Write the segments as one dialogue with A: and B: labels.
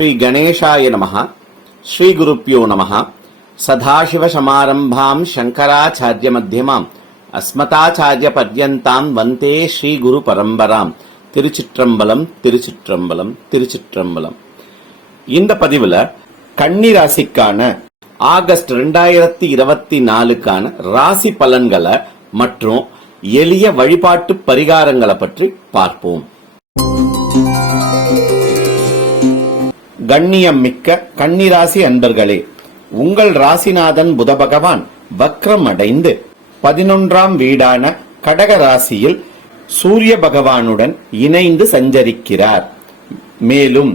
A: ஸ்ரீ கணேஷாய நமः ஸ்ரீகுருப்பியோ நமः சதாசிவசமாரம்பாம் சங்கராச்சாரிய மத்தியமாம் அஸ்மதாச்சாரிய பர்யந்தாம் வந்தே ஸ்ரீகுரு பரம்பராம் திருச்சிற்றம்பலம் திருச்சிற்றம்பலம் திருச்சிற்றம்பலம். இந்த பதிவுல கன்னிராசிக்கான ஆகஸ்ட் ரெண்டாயிரத்தி இருபத்தி நாலுக்கான ராசி பலன்களை மற்றும் எளிய வழிபாட்டு பரிகாரங்களை பற்றி பார்ப்போம். கண்ணியம் மிக்க கன்னிராசி அன்பர்களே உங்கள் ராசிநாதன் புத பகவான் வக்ரம் அடைந்து பதினொன்றாம் வீடான கடக ராசியில் சூரிய பகவானுடன் இணைந்து சஞ்சரிக்கிறார். மேலும்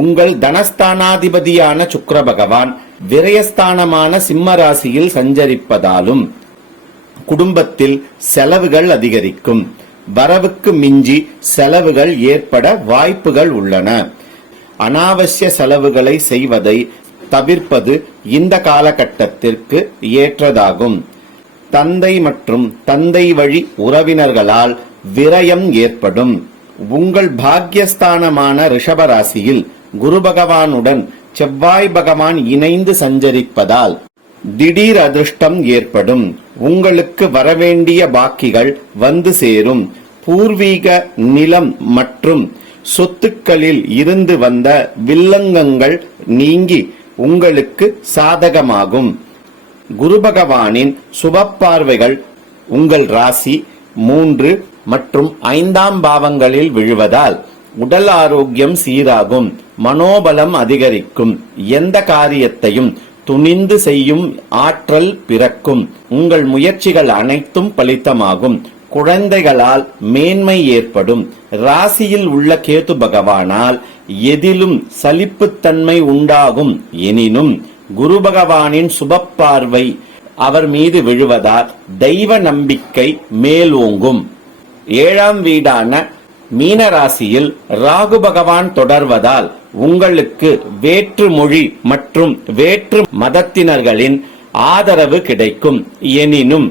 A: உங்கள் தனஸ்தானாதிபதியான சுக்கர பகவான் விரயஸ்தானமான சிம்ம ராசியில் சஞ்சரிப்பதாலும் குடும்பத்தில் செலவுகள் அதிகரிக்கும். வரவுக்கு மிஞ்சி செலவுகள் ஏற்பட வாய்ப்புகள் உள்ளன. அனாவசிய செலவுகளை செய்வதை தவிர்ப்பது இந்த காலகட்டத்திற்கு ஏற்றதாகும். தந்தை மற்றும் தந்தை வழி உறவினர்களால் விரயம் ஏற்படும். உங்கள் பாக்யஸ்தானமான ரிஷபராசியில் குரு பகவானுடன் செவ்வாய் பகவான் இணைந்து சஞ்சரிப்பதால் திடீர் அதிர்ஷ்டம் ஏற்படும். உங்களுக்கு வரவேண்டிய பாக்கிகள் வந்து சேரும். பூர்வீக நிலம் மற்றும் சொத்துக்களில் இருந்து வந்த வில்லங்கங்கள் நீங்கி உங்களுக்கு சாதகமாகும். குரு பகவானின் சுப பார்வைகள் உங்கள் ராசி மூன்று மற்றும் ஐந்தாம் பாவங்களில் விழுவதால் உடல் ஆரோக்கியம் சீராகும் மனோபலம் அதிகரிக்கும் எந்த காரியத்தையும் துணிந்து செய்யும் ஆற்றல் பிறக்கும். உங்கள் முயற்சிகள் அனைத்தும் பலித்தமாகும். குழந்தைகளால் மேன்மை ஏற்படும். ராசியில் உள்ள கேது பகவானால் எதிலும் சலிப்புத்தன்மை உண்டாகும். எனினும் குரு பகவானின் சுப பார்வை அவர் மீது விழுவதால் தெய்வ நம்பிக்கை மேலோங்கும். ஏழாம் வீடான மீன ராசியில் ராகு பகவான் தொடர்வதால் உங்களுக்கு வேற்று மொழி மற்றும் வேற்று மதத்தினர்களின் ஆதரவு கிடைக்கும். எனினும்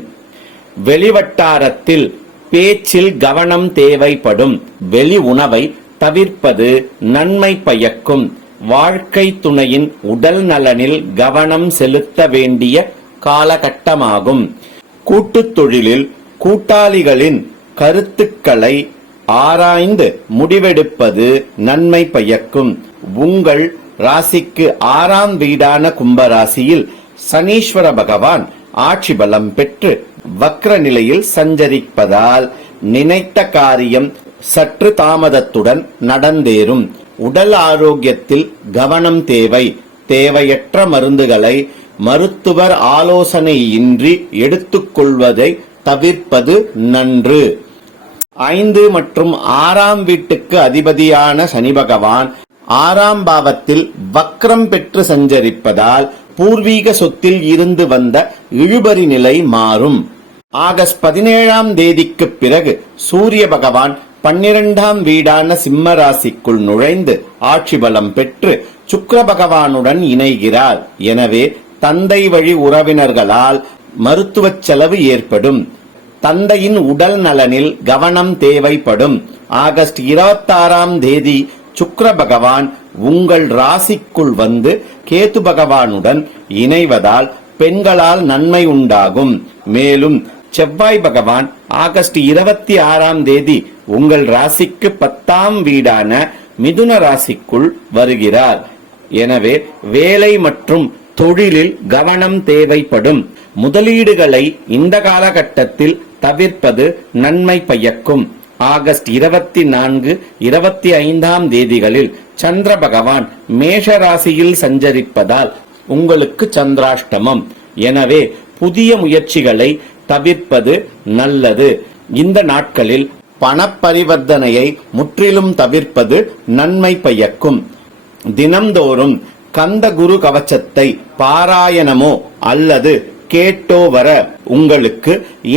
A: வெளிவட்டாரத்தில் பேச்சில் கவனம் தேவைப்படும் வெளி உணவை தவிர்ப்பது நன்மை பயக்கும். வாழ்க்கை துணையின் உடல் நலனில் கவனம் செலுத்த வேண்டிய காலகட்டமாகும். கூட்டுத் தொழிலில் கூட்டாளிகளின் கருத்துக்களை ஆராய்ந்து முடிவெடுப்பது நன்மை பயக்கும். உங்கள் ராசிக்கு ஆறாம் வீடான கும்பராசியில் சனீஸ்வர பகவான் ஆட்சி பலம் பெற்று வக்ர நிலையில் சஞ்சரிப்பதால் நினைத்த காரியம் சற்று தாமதத்துடன் நடந்தேறும். உடல் ஆரோக்கியத்தில் கவனம் தேவை. தேவையற்ற மருந்துகளை மருத்துவர் ஆலோசனையின்றி எடுத்துக்கொள்வதை தவிர்ப்பது நன்று. ஐந்து மற்றும் ஆறாம் வீட்டுக்கு அதிபதியான சனி பகவான் ஆறாம் பாவத்தில் வக்ரம் பெற்று சஞ்சரிப்பதால் பூர்வீக சொத்தில் இருந்து வந்த இழுபறி நிலை மாறும். ஆகஸ்ட் பதினேழாம் தேதிக்கு பிறகு சூரிய பகவான் பன்னிரண்டாம் வீடான சிம்ம ராசிக்குள் நுழைந்து ஆட்சி பலம் பெற்று சுக்கர பகவானுடன் இணைகிறார். எனவே தந்தை வழி உறவினர்களால் மருத்துவச் செலவு ஏற்படும். தந்தையின் உடல் நலனில் கவனம் தேவைப்படும். ஆகஸ்ட் இருபத்தாறாம் தேதி சுக்கர பகவான் உங்கள் ராசிக்குள் வந்து கேது பகவானுடன் இணைவதால் பெண்களால் நன்மை உண்டாகும். மேலும் செவ்வாய் பகவான் ஆகஸ்ட் இருபத்தி ஆறாம் தேதி உங்கள் ராசிக்கு பத்தாம் வீடான மிதுன ராசிக்குள் வருகிறார். எனவே வேலை மற்றும் தொழிலில் கவனம் தேவைப்படும். முதலீடுகளை இந்த காலகட்டத்தில் தவிர்ப்பது நன்மை பயக்கும். ஆகஸ்ட் இருபத்தி நான்கு இருபத்தி ஐந்தாம் தேதிகளில் சந்திர பகவான் மேஷ ராசியில் சஞ்சரிப்பதால் உங்களுக்கு சந்திராஷ்டமம். எனவே புதிய முயற்சிகளை தவிர்ப்பது நல்லது. இந்த நாட்களில் பணப்பரிவர்த்தனையை முற்றிலும் தவிர்ப்பது நன்மை பயக்கும். தினம்தோறும் கந்த குரு கவச்சத்தை பாராயணமோ அல்லது கேட்டோ வர உங்களுக்கு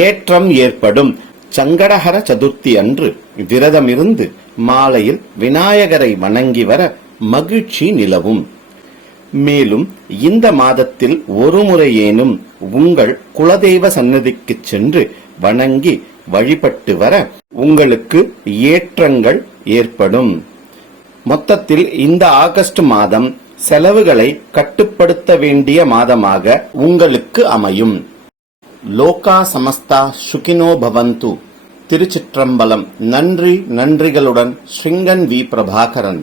A: ஏற்றம் ஏற்படும். சங்கடகர சதுர்த்தி அன்று விரதமிருந்து மாலையில் விநாயகரை வணங்கி வர மகிழ்ச்சி நிலவும். மேலும் இந்த மாதத்தில் ஒரு முறையேனும் உங்கள் குலதெய்வ சன்னதிக்கு சென்று வணங்கி வழிபட்டு வர உங்களுக்கு ஏற்றங்கள் ஏற்படும். மொத்தத்தில் இந்த ஆகஸ்ட் மாதம் செலவுகளை கட்டுப்படுத்த வேண்டிய மாதமாக உங்களுக்கு அமையும். லோகா சமஸ்தா சுகினோ பவந்து. திருச்சிற்றம்பலம். நன்றி நன்றிகளுடன் ஸ்ரீங்கன் வி பிரபாகரன்.